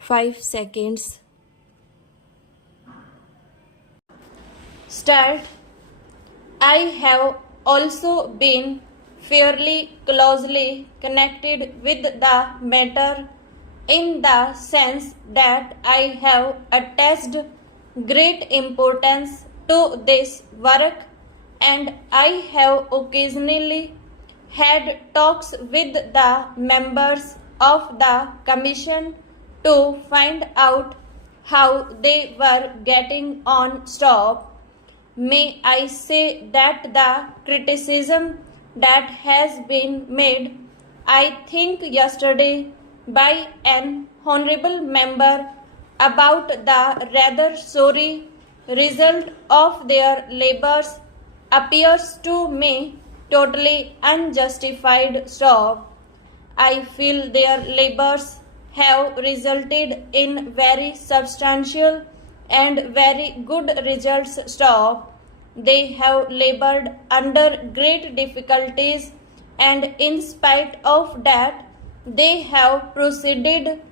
5 seconds. Start. I have also been fairly closely connected with the matter in the sense that I have attached great importance to this work, and I have occasionally had talks with the members of the commission to find out how they were getting on. May I say that the criticism that has been made, I think yesterday, by an honorable member about the rather sorry result of their labors appears to me totally unjustified. I feel their labors have resulted in very substantial and very good results. They have labored under great difficulties, and in spite of that, they have proceeded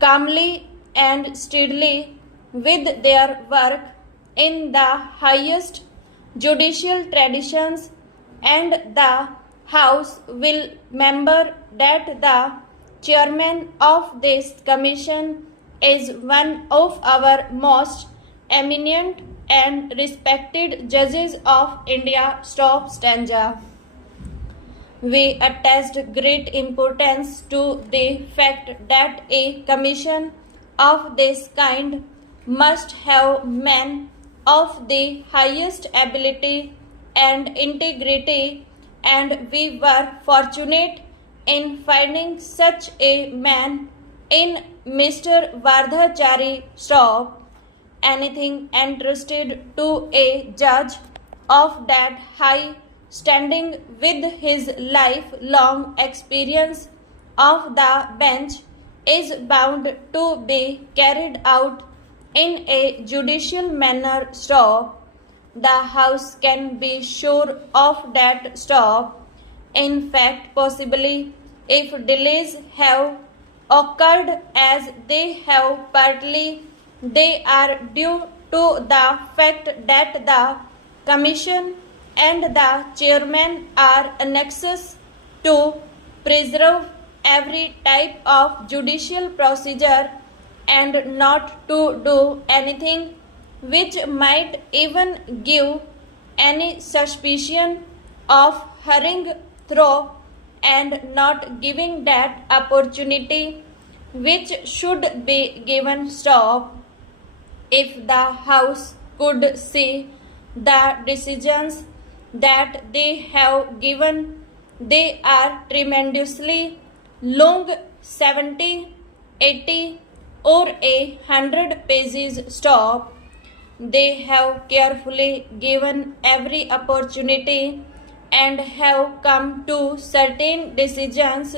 calmly and steadily with their work in the highest judicial traditions, and the House will remember that the chairman of this commission is one of our most eminent and respected judges of India. We attached great importance to the fact that a commission of this kind must have men of the highest ability and integrity, and we were fortunate in finding such a man in Mr. Vardhachari Shroff. Anything entrusted to a judge of that high standing with his lifelong experience of the bench is bound to be carried out in a judicial manner. The House can be sure of that. In fact, possibly, if delays have occurred as they have, partly they are due to the fact that the Commission and the Chairman are anxious to preserve every type of judicial procedure and not to do anything which might even give any suspicion of hurrying through and not giving that opportunity which should be given. If the House could see the decisions that they have given, they are tremendously long, 70, 80 or 100 pages. They have carefully given every opportunity and have come to certain decisions.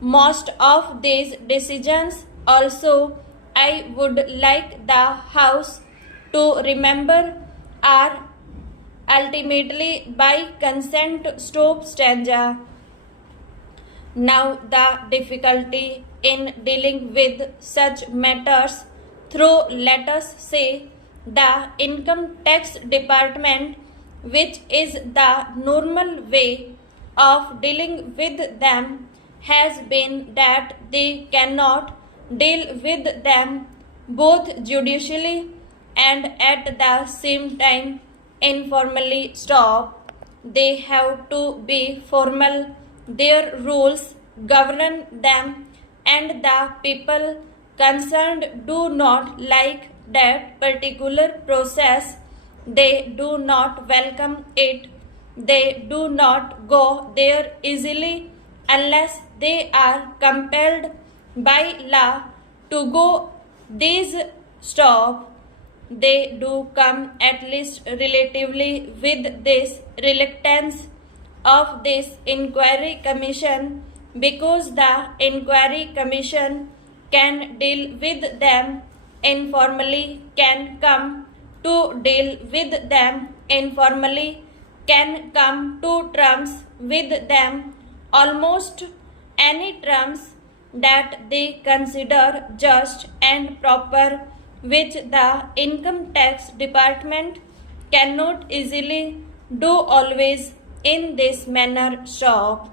Most of these decisions also, I would like the House to remember, are ultimately by consent. Now the difficulty in dealing with such matters through, let us say, the income tax department, which is the normal way of dealing with them, has been that they cannot deal with them both judicially and at the same time informally. They have to be formal. Their rules govern them, and the people concerned do not like that particular process. They do not welcome it. They do not go there easily unless they are compelled by law to go. These they do come, at least relatively, with this reluctance of this inquiry commission, because the inquiry commission can deal with them informally, can come to deal with them informally, can come to terms with them, almost any terms that they consider just and proper, which the income tax department cannot easily do always in this manner. Shop